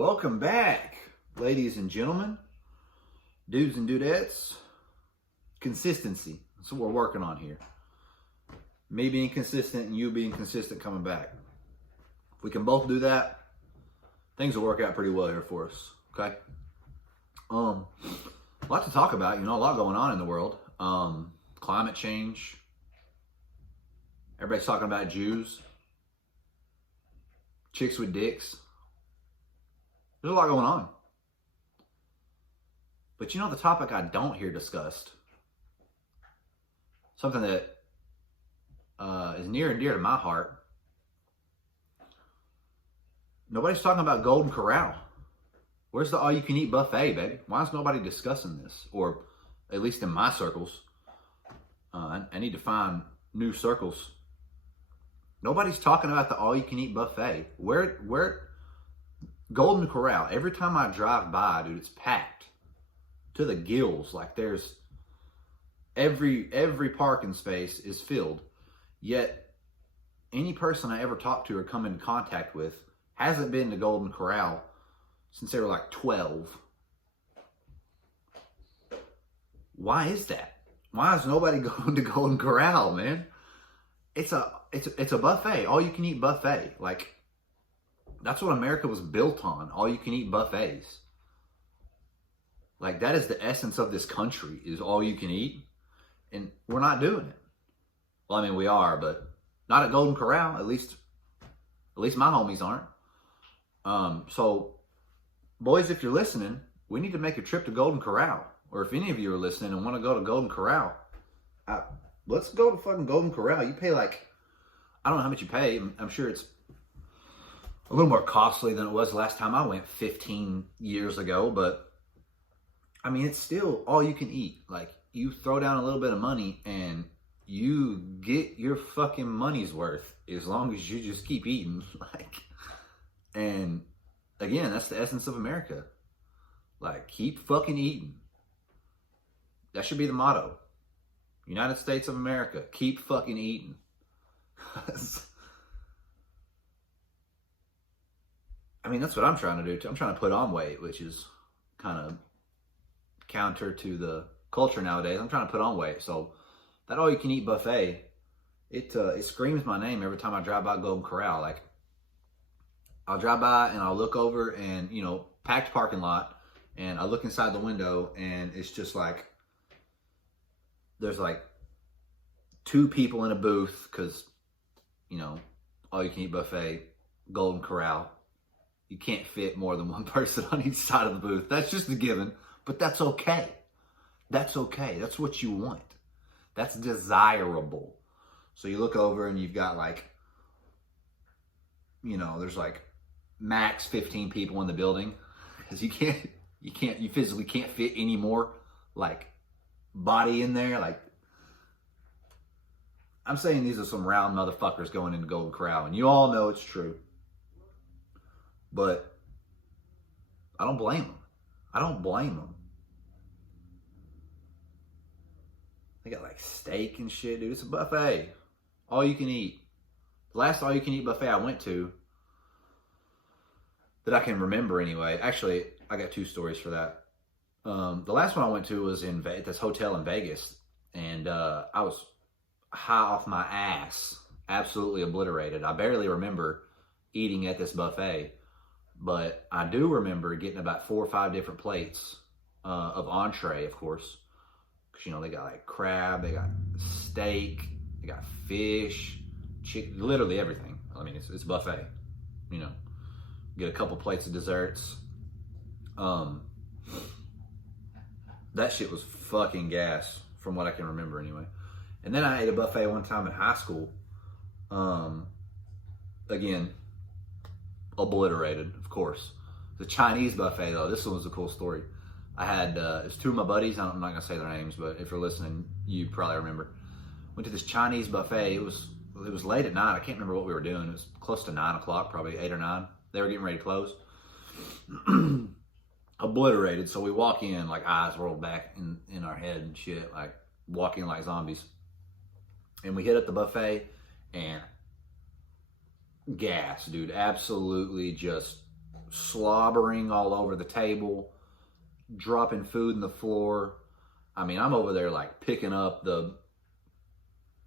Welcome back, ladies and gentlemen, dudes and dudettes. Consistency. That's what we're working on here. Me being consistent and you being consistent coming back. If we can both do that, things will work out pretty well here for us. Okay? A lot to talk about, a lot going on in the world. Climate change. Everybody's talking about Jews. Chicks with dicks. There's a lot going on. But the topic I don't hear discussed, something that is near and dear to my heart, nobody's talking about Golden Corral. Where's the all-you-can-eat buffet, baby? Why is nobody discussing this? Or at least in my circles. I need to find new circles. Nobody's talking about the all-you-can-eat buffet. Where Golden Corral, every time I drive by, dude, it's packed to the gills. Like there's every parking space is filled. Yet any person I ever talk to or come into contact with hasn't been to Golden Corral since they were like 12. Why is that? Why is nobody going to Golden Corral, man? It's a buffet, all you can eat buffet. Like, that's what America was built on, all you can eat buffets. Like, that is the essence of this country, is all you can eat. And we're not doing it. Well, I mean, we are, but not at Golden Corral. At least my homies aren't. So, boys, if you're listening, we need to make a trip to Golden Corral. Or if any of you are listening and want to go to Golden Corral, let's go to fucking Golden Corral. You pay like, I don't know how much you pay. I'm sure it's a little more costly than it was last time I went 15 years ago. But, I mean, it's still all you can eat. Like, you throw down a little bit of money and you get your fucking money's worth as long as you just keep eating. And again, that's the essence of America. Like, keep fucking eating. That should be the motto. United States of America, keep fucking eating. I mean, that's what I'm trying to do. I'm trying to put on weight, which is kind of counter to the culture nowadays. I'm trying to put on weight. So that all-you-can-eat buffet, it screams my name every time I drive by Golden Corral. Like, I'll drive by and I'll look over and, packed parking lot, and I look inside the window and it's just like, there's like 2 people in a booth because, all-you-can-eat buffet, Golden Corral. You can't fit more than one person on each side of the booth. That's just a given, but that's okay. That's okay. That's what you want. That's desirable. So you look over and you've got like, there's like max 15 people in the building because you physically can't fit any more like body in there. Like, I'm saying these are some round motherfuckers going into Golden Corral, and you all know it's true. But I don't blame them. I don't blame them. They got like steak and shit, dude. It's a buffet. All you can eat. The last all you can eat buffet I went to, that I can remember anyway. Actually, I got 2 stories for that. The last one I went to was in this hotel in Vegas. And I was high off my ass. Absolutely obliterated. I barely remember eating at this buffet. But I do remember getting about 4 or 5 different plates of entree, of course. Because, they got like crab, they got steak, they got fish, chicken, literally everything. I mean, it's buffet, Get a couple plates of desserts. That shit was fucking gas, from what I can remember anyway. And then I ate a buffet one time in high school. Again, obliterated, of course. The Chinese buffet, though, this one was a cool story. I had, it was 2 of my buddies. I'm not going to say their names, but if you're listening, you probably remember. Went to this Chinese buffet. It was late at night. I can't remember what we were doing. It was close to 9 o'clock, probably 8 or 9. They were getting ready to close. Obliterated. So we walk in, like eyes rolled back in our head and shit, like walking like zombies. And we hit up the buffet, and gas, dude. Absolutely just slobbering all over the table, dropping food in the floor. I mean, I'm over there like picking up the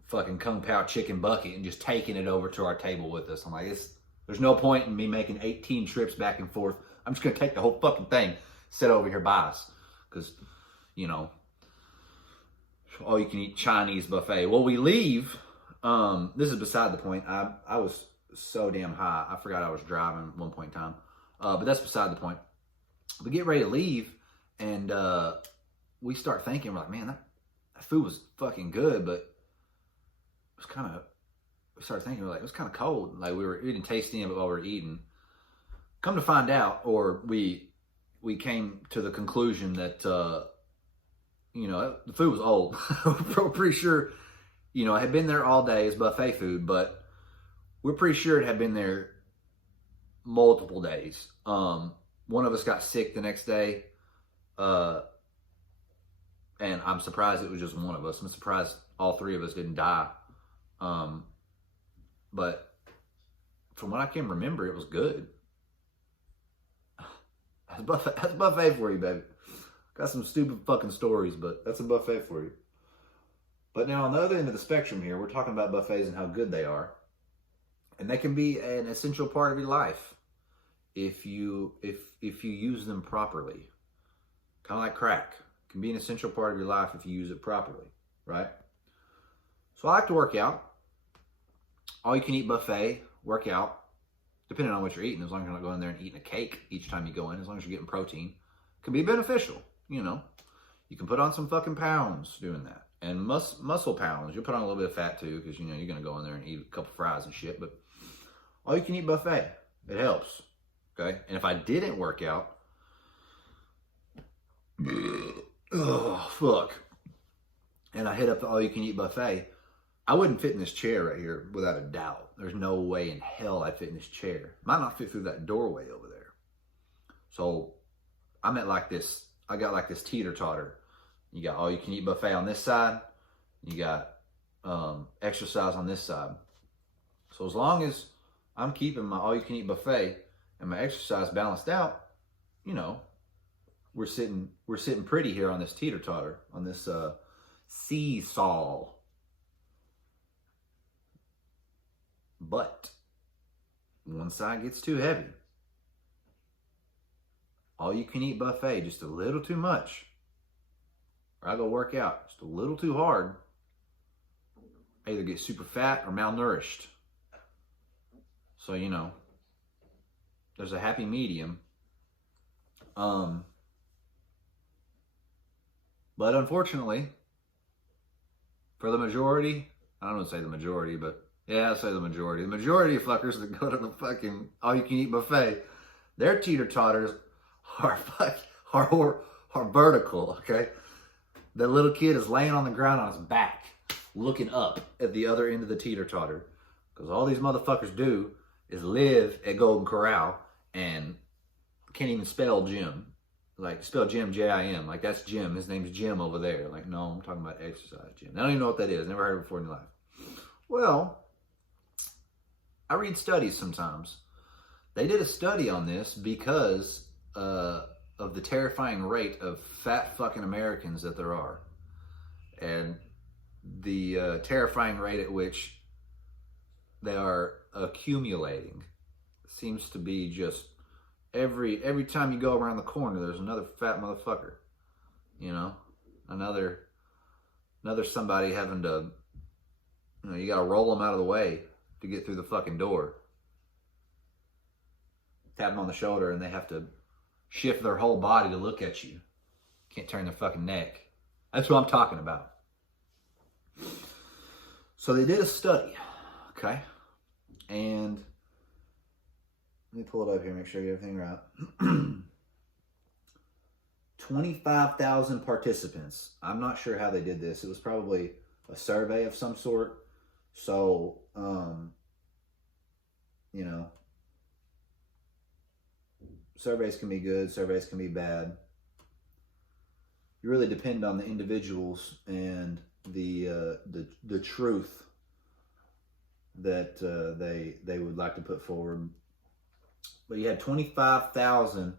fucking Kung Pao chicken bucket and just taking it over to our table with us. I'm like, there's no point in me making 18 trips back and forth. I'm just gonna take the whole fucking thing, sit over here by us, because you know, all you can eat Chinese buffet. Well, we leave. This is beside the point. I was so damn high. I forgot I was driving at one point in time. But that's beside the point. We get ready to leave, and we start thinking, we're like, man, that food was fucking good, but it was kind of, we started thinking, we're like, it was kind of cold. Like, we didn't taste any of it while we were eating. Come to find out, or we came to the conclusion that, you know, the food was old. We're pretty sure, you know, it had been there all day as buffet food, but we're pretty sure it had been there multiple days. One of us got sick the next day, and I'm surprised it was just one of us. I'm surprised all three of us didn't die. But from what I can remember, it was good. That's buffet for you, baby. Got some stupid fucking stories, but that's a buffet for you. But now on the other end of the spectrum here, we're talking about buffets and how good they are. And they can be an essential part of your life if you use them properly. Kind of like crack. It can be an essential part of your life if you use it properly, right? So I like to work out. All you can eat buffet, work out, depending on what you're eating, as long as you're not going in there and eating a cake each time you go in, as long as you're getting protein, can be beneficial, you know. You can put on some fucking pounds doing that. And muscle pounds, you'll put on a little bit of fat too, because, you know, you're going to go in there and eat a couple fries and shit, but all you can eat buffet, it helps, okay? And if I didn't work out, oh, fuck, and I hit up the all you can eat buffet, I wouldn't fit in this chair right here without a doubt. There's no way in hell I'd fit in this chair. Might not fit through that doorway over there. So I'm at like this, I got like this teeter-totter. You got all you can eat buffet on this side. You got exercise on this side. So as long as I'm keeping my all you can eat buffet and my exercise balanced out, you know, we're sitting pretty here on this teeter-totter, on this seesaw. But one side gets too heavy. All you can eat buffet, just a little too much. Or I go work out, just a little too hard. I either get super fat or malnourished. So, you know, there's a happy medium. But unfortunately, for the majority, I don't want to say the majority, but yeah, I'll say the majority. The majority of fuckers that go to the fucking all-you-can-eat buffet, their teeter-totters are vertical, okay? The little kid is laying on the ground on his back, looking up at the other end of the teeter-totter. Because all these motherfuckers do is live at Golden Corral and can't even spell Jim. Like, spell Jim, J-I-M. Like, that's Jim. His name's Jim over there. Like, no, I'm talking about exercise Jim. I don't even know what that is. Never heard of it before in your life. Well, I read studies sometimes. They did a study on this because of the terrifying rate of fat fucking Americans that there are. And the terrifying rate at which they are accumulating seems to be just every time you go around the corner, there's another fat motherfucker. You know? Another somebody having to, you know, you gotta roll them out of the way to get through the fucking door. Tap them on the shoulder and they have to shift their whole body to look at you. Can't turn their fucking neck. That's what I'm talking about. So they did a study, okay? And let me pull it up here, make sure I get everything right. 25,000 participants. I'm not sure how they did this. It was probably a survey of some sort. So, you know, surveys can be good, surveys can be bad. You really depend on the individuals and the truth that they would like to put forward. But you had 25,000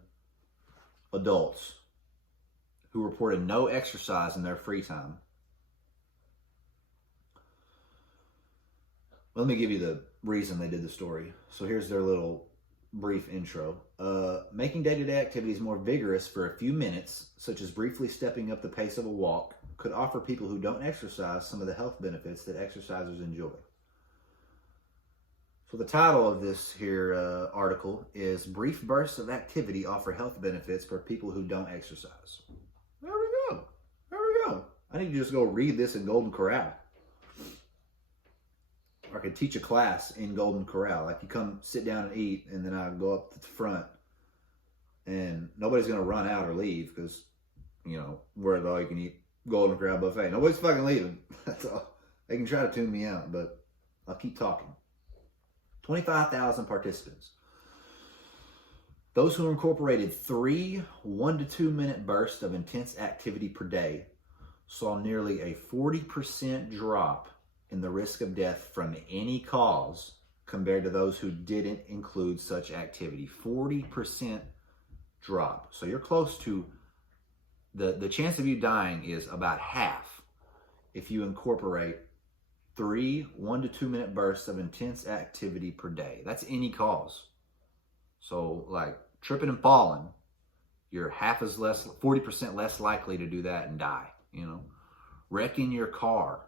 adults who reported no exercise in their free time. Let me give you the reason they did the story. So here's their little brief intro. Making day-to-day activities more vigorous for a few minutes, such as briefly stepping up the pace of a walk, could offer people who don't exercise some of the health benefits that exercisers enjoy. So the title of this here article is Brief Bursts of Activity Offer Health Benefits for People Who Don't Exercise. There we go. There we go. I need to just go read this in Golden Corral. Or I could teach a class in Golden Corral. Like you come sit down and eat, and then I go up to the front, and nobody's going to run out or leave because, you know, we're at all you can eat Golden Corral buffet. Nobody's fucking leaving. That's all. They can try to tune me out, but I'll keep talking. 25,000 participants. Those who incorporated 3 1 to 2 minute bursts of intense activity per day saw nearly a 40% drop in the risk of death from any cause compared to those who didn't include such activity. 40% drop. So you're close to the chance of you dying is about half if you incorporate 3 1 to 2 minute bursts of intense activity per day. That's any cause. So like tripping and falling, you're 40% less likely to do that and die, you know. Wrecking your car,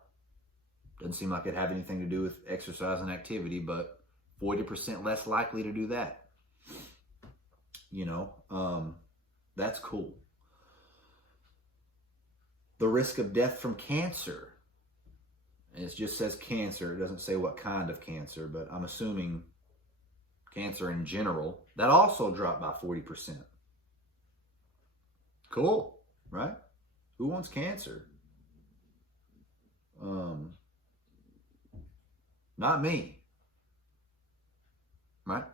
doesn't seem like it'd have anything to do with exercise and activity, but 40% less likely to do that. You know, that's cool. The risk of death from cancer. And it just says cancer. It doesn't say what kind of cancer, but I'm assuming cancer in general. That also dropped by 40%. Cool, right? Who wants cancer? Not me. Right?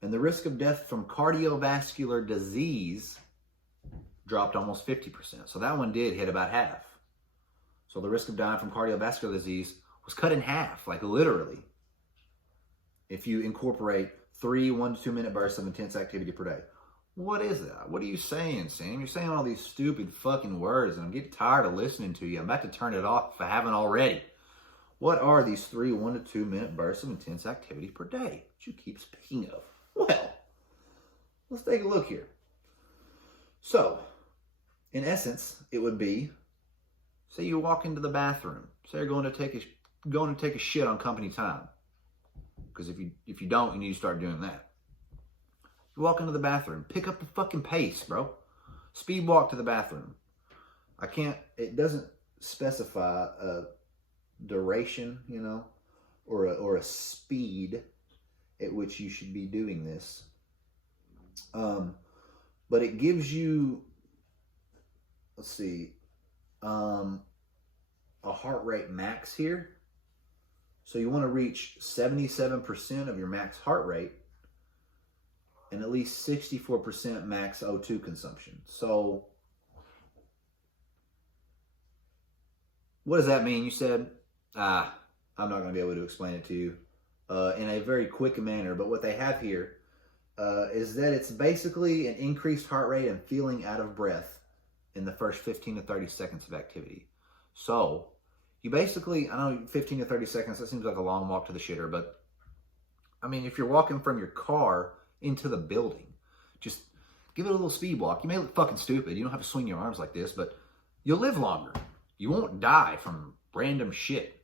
And the risk of death from cardiovascular disease dropped almost 50%. So that one did hit about half. So the risk of dying from cardiovascular disease was cut in half, like literally, if you incorporate 3 1 to 2 minute bursts of intense activity per day. What is that? What are you saying, Sam? You're saying all these stupid fucking words, and I'm getting tired of listening to you. I'm about to turn it off if I haven't already. What are these 3 1 to 2 minute bursts of intense activity per day that you keep speaking of? Well, let's take a look here. So, in essence, it would be, say you walk into the bathroom. Say you're going to take a shit on company time. Because if you don't, you need to start doing that. You walk into the bathroom. Pick up the fucking pace, bro. Speed walk to the bathroom. It doesn't specify a duration, you know, or a speed at which you should be doing this. But it gives you, let's see, a heart rate max here. So you want to reach 77% of your max heart rate and at least 64% max O2 consumption. So what does that mean? You said, I'm not going to be able to explain it to you in a very quick manner, but what they have here is that it's basically an increased heart rate and feeling out of breath in the first 15 to 30 seconds of activity. So you basically, I know 15 to 30 seconds, that seems like a long walk to the shitter, but I mean, if you're walking from your car into the building, just give it a little speed walk. You may look fucking stupid. You don't have to swing your arms like this, but you'll live longer. You won't die from random shit.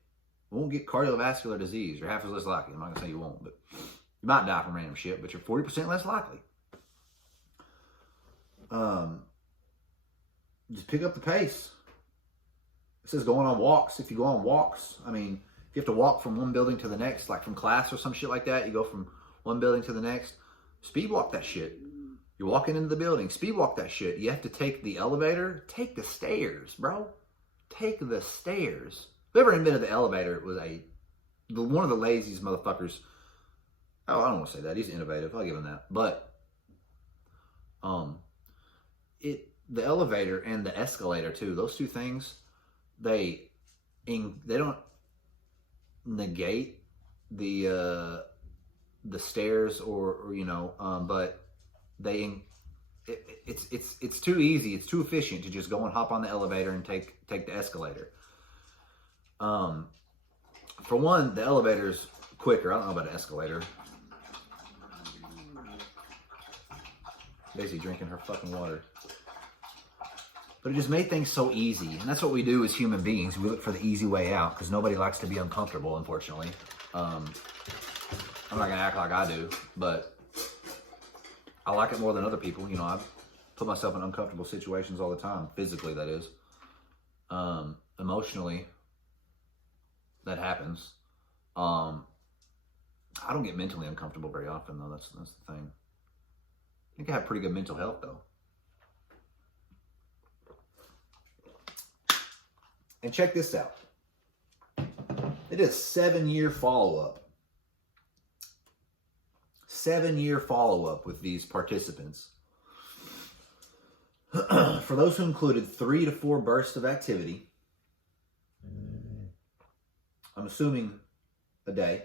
You won't get cardiovascular disease. You're half as less likely. I'm not going to say you won't, but you might die from random shit, but you're 40% less likely. Just pick up the pace. It says going on walks. If you go on walks, I mean, if you have to walk from one building to the next, like from class or some shit like that, you go from one building to the next, speed walk that shit. You're walking into the building, speed walk that shit. You have to take the elevator, take the stairs, bro. Take the stairs. Whoever invented the elevator was one of the laziest motherfuckers. Oh, I don't want to say that. He's innovative. I'll give him that. But the elevator and the escalator too, those two things, they don't negate the the stairs or you know, but it's too easy. It's too efficient to just go and hop on the elevator and take the escalator. For one, the elevator's quicker. I don't know about an escalator. Basically drinking her fucking water. But it just made things so easy. And that's what we do as human beings. We look for the easy way out because nobody likes to be uncomfortable, unfortunately. I'm not going to act like I do, but I like it more than other people. You know, I put myself in uncomfortable situations all the time. Physically, that is. Emotionally, that happens. I don't get mentally uncomfortable very often, though. That's the thing. I think I have pretty good mental health, though. And check this out. It is 7-year follow-up. 7-year follow-up with these participants. For those who included 3 to 4 bursts of activity, I'm assuming a day,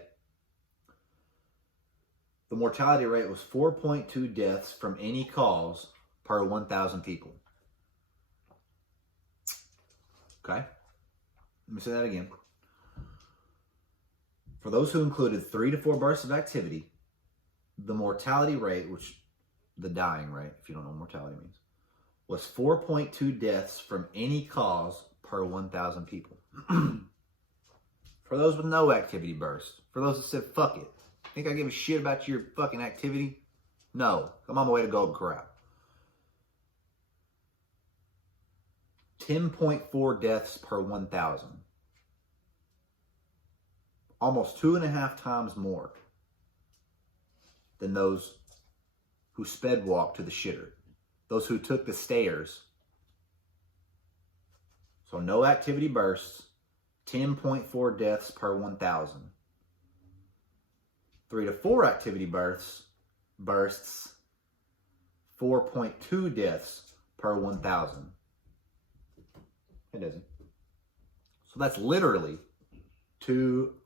the mortality rate was 4.2 deaths from any cause per 1,000 people. Okay? Let me say that again. For those who included 3 to 4 bursts of activity, the mortality rate, which the dying rate, if you don't know what mortality means, was 4.2 deaths from any cause per 1,000 people. For those with no activity burst, for those that said, fuck it, think I give a shit about your fucking activity? No. I'm on my way to Golden Corral. 10.4 deaths per 1,000. Almost 2.5 times more than those who sped walked to the shitter. Those who took the stairs. So no activity bursts, 10.4 deaths per 1,000. 3 to 4 activity bursts, 4.2 deaths per 1,000. It doesn't. So that's literally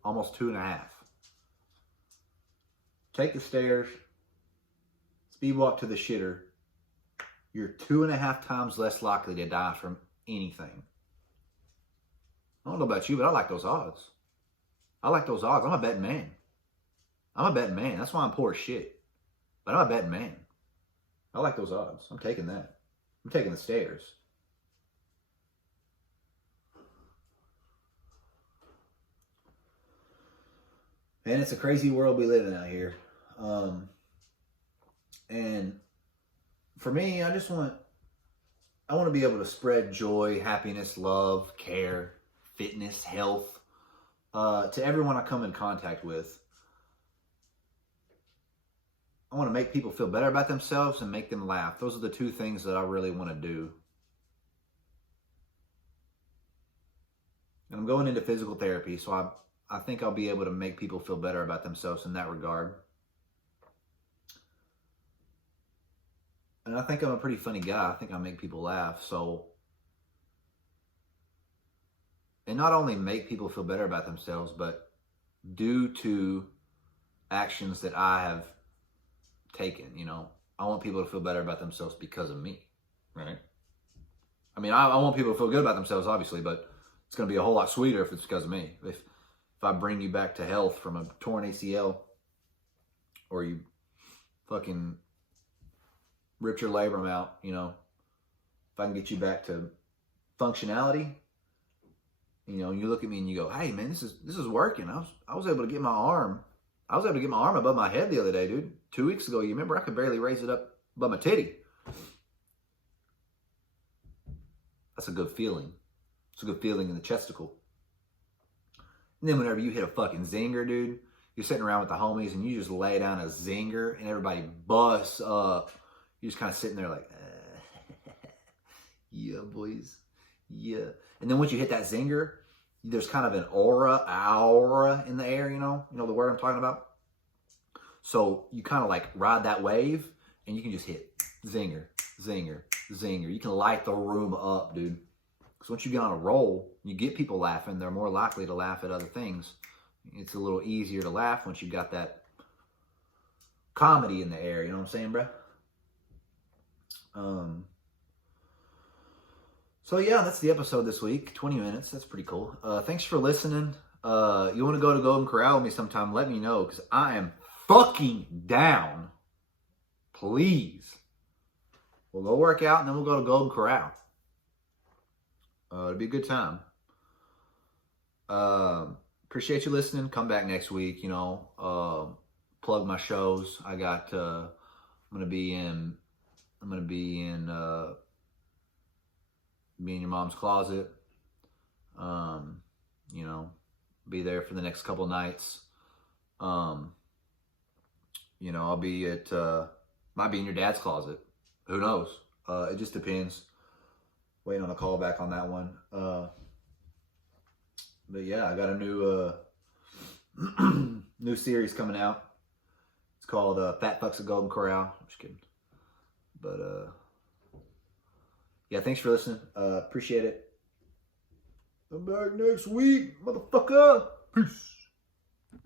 almost 2.5. Take the stairs, speed walk to the shitter. You're 2.5 times less likely to die from anything. I don't know about you, but I like those odds. I like those odds. I'm a betting man. That's why I'm poor as shit. But I'm a betting man. I like those odds. I'm taking that. I'm taking the stairs. Man, it's a crazy world we live in out here. And for me, I want to be able to spread joy, happiness, love, care, fitness, health, to everyone I come in contact with. I want to make people feel better about themselves and make them laugh. Those are the two things that I really want to do. And I'm going into physical therapy, so I think I'll be able to make people feel better about themselves in that regard. And I think I'm a pretty funny guy. I think I make people laugh. And not only make people feel better about themselves, but due to actions that I have taken, you know, I want people to feel better about themselves because of me, right? I mean, I want people to feel good about themselves, obviously, but it's going to be a whole lot sweeter if it's because of me. If I bring you back to health from a torn ACL, or you fucking ripped your labrum out, you know, if I can get you back to functionality, you know, you look at me and you go, hey man, this is working. I was able to get my arm above my head the other day, dude. 2 weeks ago, you remember I could barely raise it up above my titty. That's a good feeling. It's a good feeling in the chesticle. And then whenever you hit a fucking zinger, dude, you're sitting around with the homies and you just lay down a zinger and everybody busts up. You're just kind of sitting there like, yeah, boys, yeah. And then once you hit that zinger, there's kind of an aura in the air, you know the word I'm talking about? So you kind of like ride that wave and you can just hit zinger, zinger, zinger. You can light the room up, dude. Because once you get on a roll, you get people laughing, they're more likely to laugh at other things. It's a little easier to laugh once you've got that comedy in the air. You know what I'm saying, bro? So yeah, that's the episode this week. 20 minutes. That's pretty cool. Thanks for listening. You want to go to Golden Corral with me sometime? Let me know, because I am fucking down. Please. We'll go work out and then we'll go to Golden Corral. It'll be a good time. Appreciate you listening. Come back next week. You know, plug my shows. I got. I'm gonna be in Your Mom's Closet. You know, be there for the next couple nights. You know, I'll be at might be in Your Dad's Closet. Who knows? It just depends. Waiting on a call back on that one. But yeah, I got a new new series coming out. It's called Fat Fucks at Golden Corral. I'm just kidding. But yeah, thanks for listening. Appreciate it. I'm back next week, motherfucker. Peace.